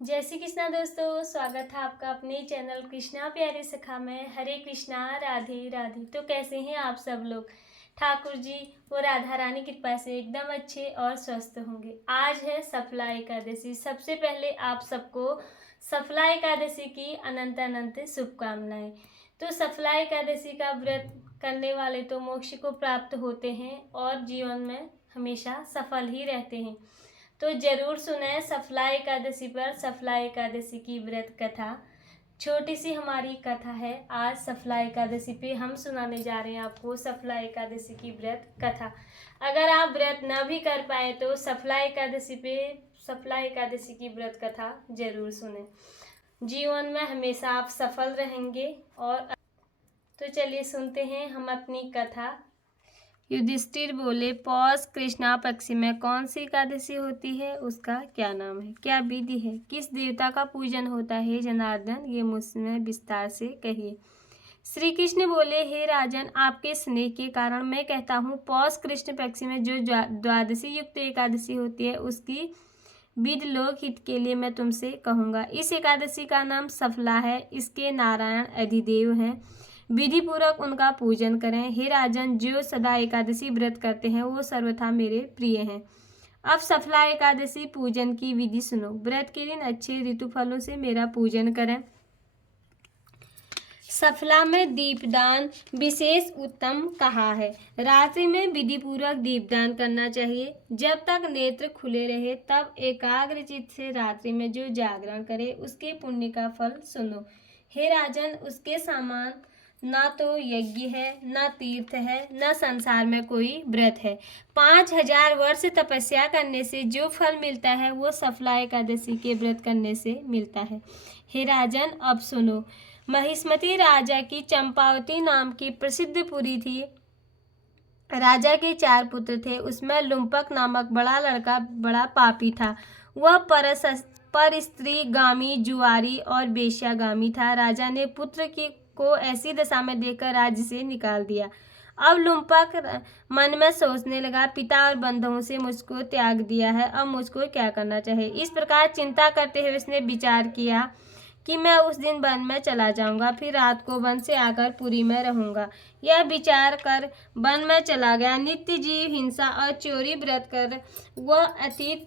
जय श्री कृष्णा दोस्तों, स्वागत है आपका अपने चैनल कृष्णा प्यारी सखा में। हरे कृष्णा, राधे राधे। तो कैसे हैं आप सब लोग? ठाकुर जी और राधा रानी की कृपा से एकदम अच्छे और स्वस्थ होंगे। आज है सफला एकादशी। सबसे पहले आप सबको सफला एकादशी की अनंत अनंत शुभकामनाएं। तो सफला एकादशी का व्रत करने वाले तो मोक्ष को प्राप्त होते हैं और जीवन में हमेशा सफल ही रहते हैं। तो जरूर सुने सफला एकादशी पर सफला एकादशी की व्रत कथा। छोटी सी हमारी कथा है। आज सफला एकादशी पे हम सुनाने जा रहे हैं आपको सफला एकादशी की व्रत कथा। अगर आप व्रत न भी कर पाए तो सफला एकादशी पे सफला एकादशी की व्रत कथा जरूर सुने। जीवन में हमेशा आप सफल रहेंगे। और तो चलिए सुनते हैं हम अपनी कथा। युधिष्ठिर बोले, पौष कृष्णा पक्ष में कौन सी एकादशी होती है, उसका क्या नाम है, क्या विधि है, किस देवता का पूजन होता है जनार्दन, ये मुझमें विस्तार से कहिए। श्री कृष्ण बोले, हे राजन, आपके स्नेह के कारण मैं कहता हूँ पौष कृष्ण पक्ष में जो द्वादशी युक्त एकादशी होती है उसकी विधि लोक हित के लिए मैं तुमसे कहूँगा। इस एकादशी का नाम सफला है। इसके नारायण अधिदेव हैं। विधि पूर्वक उनका पूजन करें। हे राजन, जो सदा एकादशी व्रत करते हैं वो सर्वथा मेरे प्रिय हैं। अब सफला एकादशी पूजन की विधि सुनो। व्रत के दिन अच्छे ऋतु फलों से मेरा पूजन करें। सफला में दीपदान विशेष उत्तम कहा है। रात्रि में विधि पूर्वक दीपदान करना चाहिए। जब तक नेत्र खुले रहे तब एकाग्र चित्त से रात्रि में जो जागरण करे उसके पुण्य का फल सुनो। हे राजन, उसके समान ना तो यज्ञ है, ना तीर्थ है, न संसार में कोई व्रत है। 5000 वर्ष तपस्या करने से जो फल मिलता है वो सफला एकादशी के व्रत करने से मिलता है। हे राजन, अब सुनो। महिष्मती राजा की चंपावती नाम की प्रसिद्ध पुरी थी। राजा के 4 पुत्र थे। उसमें लुम्पक नामक बड़ा लड़का बड़ा पापी था। वह पर स्त्री गामी, जुआरी और बेश्यागामी था। राजा ने पुत्र को ऐसी दशा में देखकर राज्य से निकाल दिया। अब लुम्पक मन में सोचने लगा, पिता और बंधुओं से मुझको त्याग दिया है, अब मुझको क्या करना चाहिए। इस प्रकार चिंता करते हुए उसने विचार किया कि मैं उस दिन वन में चला जाऊंगा, फिर रात को वन से आकर पुरी में रहूंगा। यह विचार कर वन में चला गया। नित्य जीव हिंसा और चोरी व्रत कर वह अतीत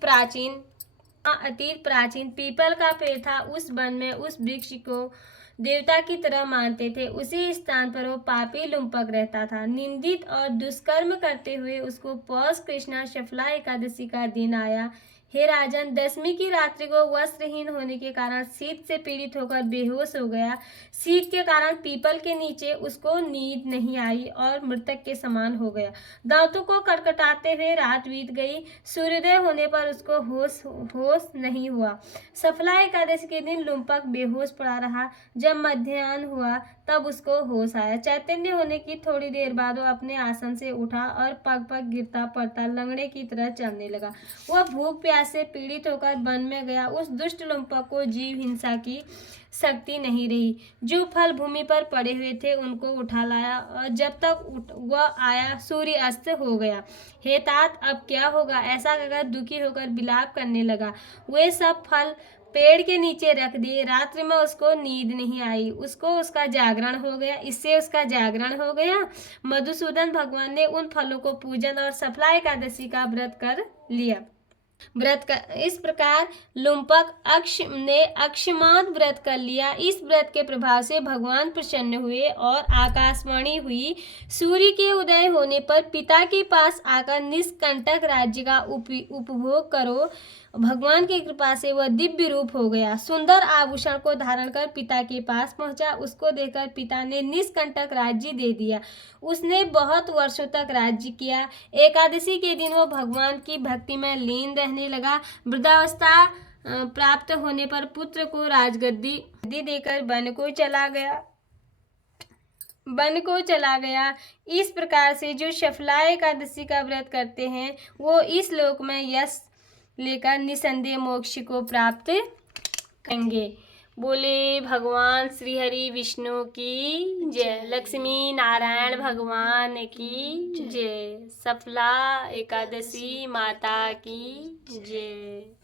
प्राचीन पीपल का पेड़ था। उस वन में उस वृक्ष को देवता की तरह मानते थे। उसी स्थान पर वो पापी लुम्पक रहता था। निंदित और दुष्कर्म करते हुए उसको पौष कृष्णा सफला एकादशी का दिन आया। हे राजन, 10वीं की रात्रि को वस्त्रहीन होने के कारण शीत से पीड़ित होकर बेहोश हो गया। शीत के कारण पीपल के नीचे उसको नींद नहीं आई और मृतक के समान हो गया। दांतों को कटकटाते हुए रात बीत गई। सूर्योदय होने पर उसको होश नहीं हुआ। सफला एकादशी के दिन लुम्पक बेहोश पड़ा रहा। जब मध्याह्न हुआ तब उसको होश आया। चैतन्य होने की थोड़ी देर बाद वो अपने आसन से उठा और पग पग गिरता पड़ता लंगड़े की तरह चलने लगा। वह भूख प्यास से पीड़ित होकर वन में गया। उस दुष्ट लुम्पक को जीव हिंसा की शक्ति नहीं रही। जो फल भूमि पर पड़े हुए थे उनको उठा लाया और जब तक वह आया सूर्य अस्त हो गया। हे तात, अब क्या होगा, ऐसा कहकर दुखी होकर विलाप करने लगा। वे सब फल पेड़ के नीचे रख दिए। रात्रि में उसको नींद नहीं आई। उसका जागरण हो गया। इससे उसका जागरण हो गया। मधुसूदन भगवान ने उन फलों को पूजन और सफला एकादशी का व्रत कर लिया। इस प्रकार लुम्पक ने अक्षमाद व्रत कर लिया। इस व्रत के प्रभाव से भगवान प्रसन्न हुए और आकाशवाणी हुई। सूर्य के उदय होने पर पिता के पास आकर निष्कंटक राज्य का उपभोग करो। भगवान की कृपा से वह दिव्य रूप हो गया। सुंदर आभूषण को धारण कर पिता के पास पहुंचा। उसको देखकर पिता ने निष्कंटक राज्य दे दिया। उसने बहुत वर्षों तक राज्य किया। एकादशी के दिन वो भगवान की भक्ति में लीन रहने लगा। वृद्धावस्था प्राप्त होने पर पुत्र को राजगद्दी देकर वन को चला गया। इस प्रकार से जो सफला एकादशी का व्रत करते हैं वो इस लोक में यश लेकर निसंदेह मोक्ष को प्राप्त करेंगे। बोले भगवान श्री हरि विष्णु की जय। लक्ष्मी नारायण भगवान की जय। सफला एकादशी माता की जय।